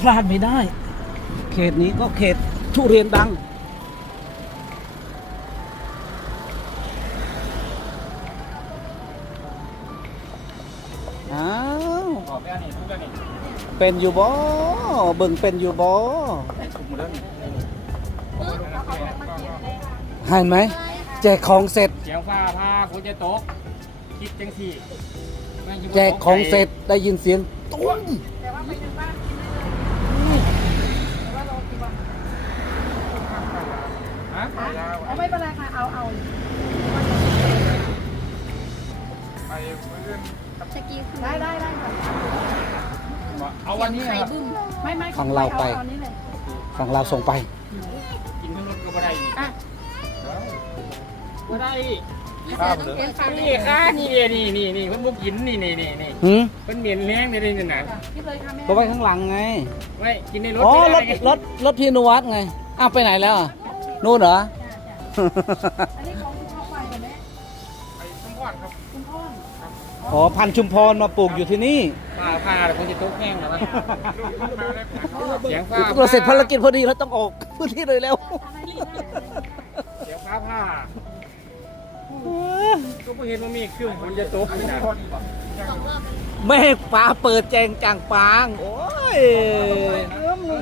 พลาดไม่ได้ เขตนี้ก็เขตทุเรียนดัง อ้าวบอกแม่นี่ทุกเรื่องนี่เป็นอยู่บ่เบิ่งเป็นอยู่บ่ทุกหมดแล้วนี่เห็นไหม แจกของเสร็จ เสียงฟ้าพาฝนจะตก คิดจังสี่แม่งยู่บนแจกของเสร็จได้ยินเสียงตุ้ม วันนี้ไข่ครับบึ้มไม่ไม่ฝั่งเราไปออันนี้เลยฝั่งเราส่งไป กินทั้งรถก็ไม่ได้อีกอะไม่ได้อีกพี่เสือต้องเลี้ยงฟังนี่ค่ะนี่นี่นี่นี่เพิ่นบ่กินนี่นี่นี่นี่หืมเพิ่นเหม็นแรงในนี่น่ะคิดเลยค่ะแม่ก็ไว้ข้างหลังไง ไม่กินในรถอ๋อไม่รได้ถไงรถ รถพี่นวัดไง อ้าว ไปไหนแล้วอะนู่นเหรออันนี้ของคุณพ่อ อ๋อพันธุ์ชุมพรมาปลูกอยู่ที่นี่ฟ้าพาแล้วคงจะตกแห้งแล้วมั้ยเสียงฟ้าเราเสร็จภารกิจพอดีแล้วต้องออกพื้นที่เลยแล้วอะไรนี่นะเสียงฟ้าผ่าก็บ่เห็นว่ามีเครื่องฝนจะตกนี่นะเมฆฟ้าเปิดแจงจางปาง โอ้ย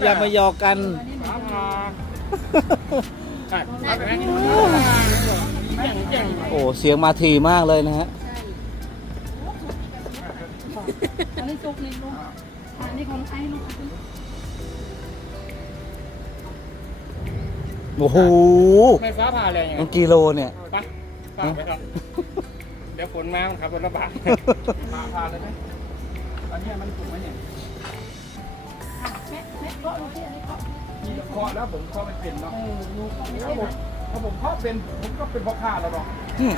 อย่ามาหยอกกันฟ้าผ่าใช่ฟ้าแรงนี่แจ่งแจ่งโอ้ เสียงมาทีมากเลยนะฮะ อันนี้จุกนี่ลูกอันนี้ของไอ้ลูกโอ้โหไม่ฟ้าผ่าเลยอย่างมัเงี้นยกิโลเนี่ย ไปฝากไปครับเดี๋ยวฝนมาครับรถระบาดมาผ่าเลยไหมอันนี้มันถูกไหมเนี่ยแม่แม่เกาะลูกที่อันนี้เกาะมีเคาะแล้วผมเคาะไม่เป็นเนาะเออลูกไม่ถ้าผมถ้าผมเคาะเป็นผมก็เป็นพ่อค้าแล้วเนาะอืม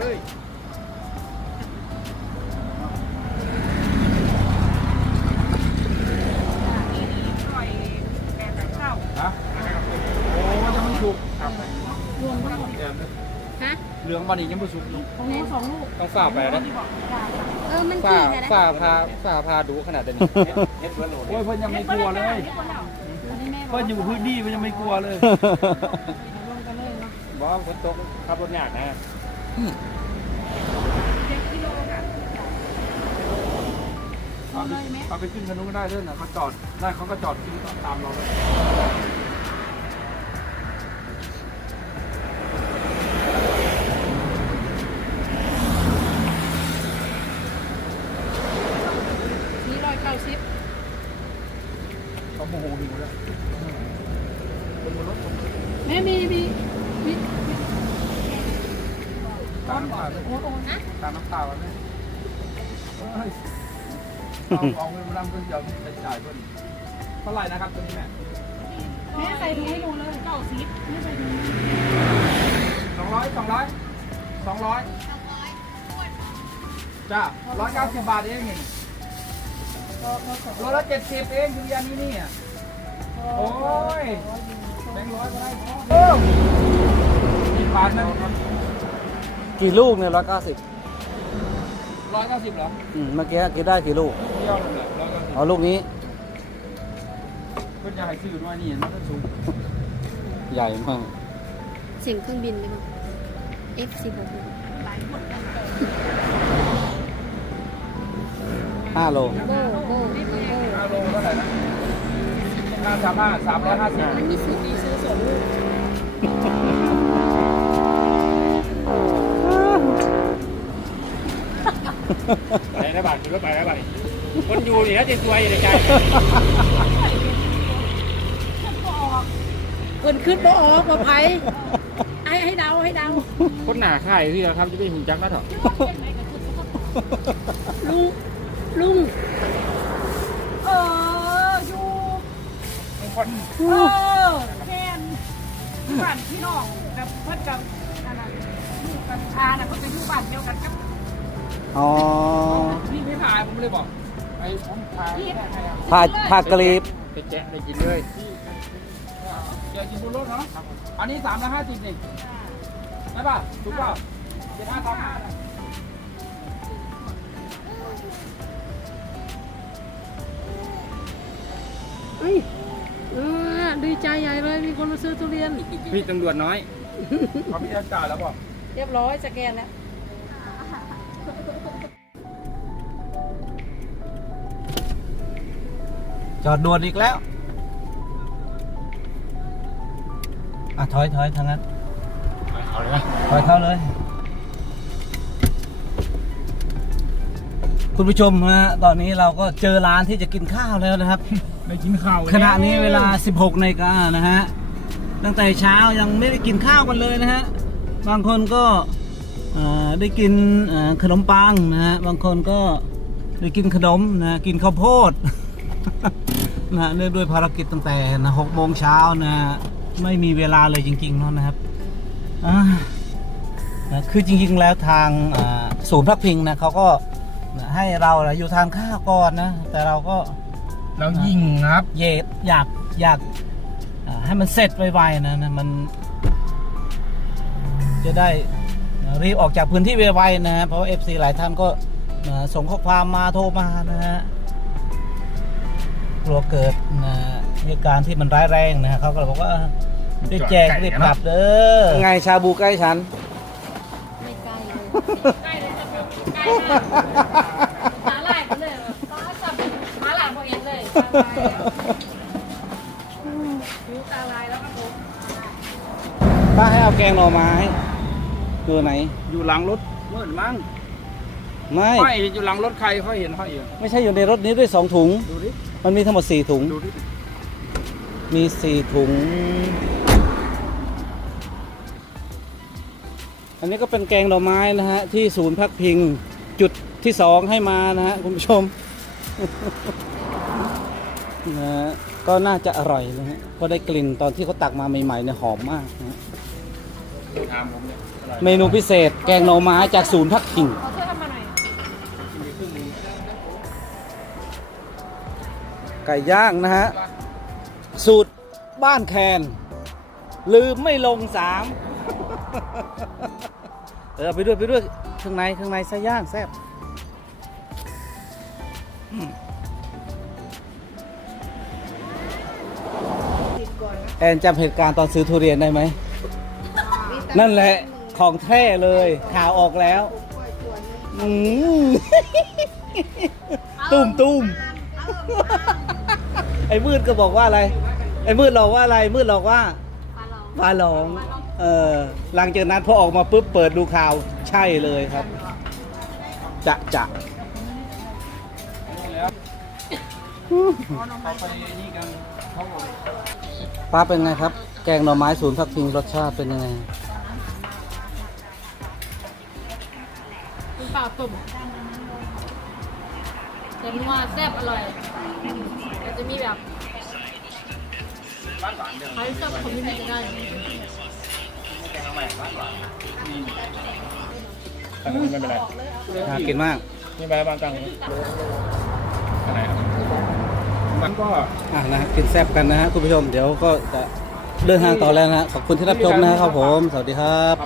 เลยฮะโอ้ยังไม่สุกครับรวมทั้งหมดฮะเหลืองวันนี้ยังไม่สุกอยู่ของน้องสองลูกต้องฝ่าไปนะเออมันฝ่ากี่แต่ละฝ่าพาฝ่าพาดูขนาดนี้โอ้ยเพิ่นยังไม่กลัวเลยอันนี้แม่บอเพิ่กนอยู่พื้นที่เพิ่นยังไม่กลัวเลยรวมกันเลยเนาะบอกว่าฝนตกขับรถยากนะ เอาไปขึ้นคันนู้นก็ได้เรื่องนะเขาจอดได้เขาก็จอดขึ้นตามเราเลย นี่ร้อยเก้าสิบ เขาโมโหหิวแล้วคนบนรถผม แม่มีมีมี ตามน้ำตาเลยตามน้ำตาเลยเฮ้ยเอาเอาเงินมาดำเพิ่นเดียวจะจ่ายเพิ่นเท่าไหร่นะครับตัวนี้แม่แม่ใส่ถุงให้หนูเลยเก้าสิบไม่ใส่ถุงสองร้อยสองร้อยสองร้อยจ้าร้อยเก้าสิบบาทเองนี่ก็ก็สองโละเจ็ดสิบเองทุเรียนนี่นี่อะโอ้ยแบงค์ร้อยก็ได้โอ้สิบบาทนะ กี่ลูกเนี่ยร้อยเก้าสิบร้อยเก้าสิบเหรอเมื่อกี้กินได้กี่ลูกเที่ยวเลยเหรอร้อยเก้าสิบอ๋อลูกนี้ เพิ่นอยากให้ซื้อด้วยนี่มันก็สูงใหญ่มากเสียงเครื่องบินเลยมั้ง F16 ห้าโลโบโบโบห้าโลเท่าไหร่นะห้าสามห้าสามร้อยห้าสิบมันมีสูตรมีซื้อสดลูก ไปนะบาทคือรถไปนะบาทคนอยู่นี่นะจะซวยอยู่ในใจคนขึ้นบ่ออกบ่ไผให้ให้เดาให้เดาคนหนาค่ายพี่ครับจะไปหุ่นจักรแล้วเถอะลุงลุงเอออยู่คนเออแค่นบ้านพี่น้องแบบเพิ่นกับอันนั้นอยู่กันชาน่ะเพิ่นก็อยู่บ้านเดียวกันกับ อ๋อพี่ไม่ถ่ายผมเลยบอกไอ้ผมถ่ายผ้าผ้ากรีบไปแจะได้กินเลยเดี๋ยวกินบนรถเนาะอันนี้สามร้อยห้าสิบนี่ได้ป่ะถูกป่ะเจ็ดห้าสามห้าน่ะเฮ้ยเออดีใจใหญ่เลยมีคนมาซื้อทุเรียน พี่ตำรวจน้อยเขาพี่จะจ่ายแล้วบอกเรียบร้อยสแกนแล้ว จอดด่วนอีกแล้ว อะ ถอยถอยทางนั้น เอาเลยนะถอยเข้าเลย คุณผู้ชมฮะตอนนี้เราก็เจอร้านที่จะกินข้าวแล้วนะครับ ได้กินข้าวขณะนี้เวลา 16นาฬิกานะฮะ ตั้งแต่เช้ายังไม่ได้กินข้าวกันเลยนะฮะ บางคนก็เอ่อได้กินเอ่อขนมปังนะฮะ บางคนก็ได้กินขนมนะ กินข้าวโพด นะฮะเนื่องด้วยภารกิจตั้งแต่นะหกโมงเช้านะฮะไม่มีเวลาเลยจริงๆเนาะนะครับอ่านะคือจริงๆแล้วทางอ่าศูนย์พักพิงนะเขาก็นะให้เรานะอยู่ทานข้าวก่อนนะ แต่เราก็แล้วยิงครับเยดอยากอยากอ่าให้มันเสร็จไวๆนะนะมัน จะได้รีบออกจากพื้นที่ไวๆนะฮะเพราะเอฟซีหลายท่านก็อ่าส่งข้อความมาโทรมานะฮะ กลัวเกิดนะเหตุการณ์ที่มันร้ายแรงนะฮะเขาก็เลยบอกว่ารีบแจกรีบกลับเด้อไงชาบูใกล้ฉัน ไม่ใกล้เลยใกล้เลยครับใกล้มากหมาลายไปเลยต้องจับหมาลายพอเองเลยตาลายแล้วผิวตาลายแล้วครับผมป้าให้เอาแกงหน่อไม้ตัวไหน อยู่หลังรถมืดมั้ง ไม่ห้อยอยู่หลังรถใครค่อยเห็นห้อยอยู่ไม่ใช่อยู่ในรถนี้ด้วยสองถุง ดูดิมันมีทั้งหมดสี่ถุง ดูดิมีสี่ถุง อันนี้ก็เป็นแกงหน่อไม้นะฮะ ที่ศูนย์พักพิงจุดที่สองให้มานะฮะ คุณผู้ชมนะฮะก็น่าจะอร่อยนะฮะก็ได้กลิ่นตอนที่เขาตักมาใหม่ๆเนี่ยหอมมากนะฮะถามผมเนี่ยอะไรเมนูพิเศษแกงหน่อไม้จากศูนย์พักพิง ไก่ย่างนะฮะ สูตรบ้านแคนลืมไม่ลงสามเออไปด้วยไปด้วยข้างในข้างในไส้ย่างแซ่บอืมแอนจำเหตุการณ์ตอนซื้อทุเรียนได้ไหม นั่นแหละของแท้เลยข่าวออกแล้วอืมตุ้มตุ้ม ไอ้มืดก็บอกว่าอะไร ไอ้มืดหลอกว่าอะไร มืดหลอกว่าปลาลองปลาหลองเออหลังจากนั้นพอออกมาปุ๊บเปิดดูข่าวใช่เลยครับ จะจะแล้วเขาไปนี่กันเขาบอกป้าเป็นไงครับ แกงหน่อไม้ศูนย์พักพิงรสชาติเป็นยังไงเป็นเปล่าตุ่ม แต่นัวแซ่บอร่อยแต่จะมีแบบบ้านหวานเดิมใครชอบคนที่ไหนจะได้แกงใหม่บ้านหวานนี่ไม่เป็นไรน่ากินมากนี่ไปบ้านกลางนี้อะไรครับมันก็อะนะฮะกินแซ่บกันนะฮะคุณผู้ชมเดี๋ยวก็จะเดินทางต่อแล้วนะฮะขอบคุณที่รับชมนะครับผม สวัสดีครับ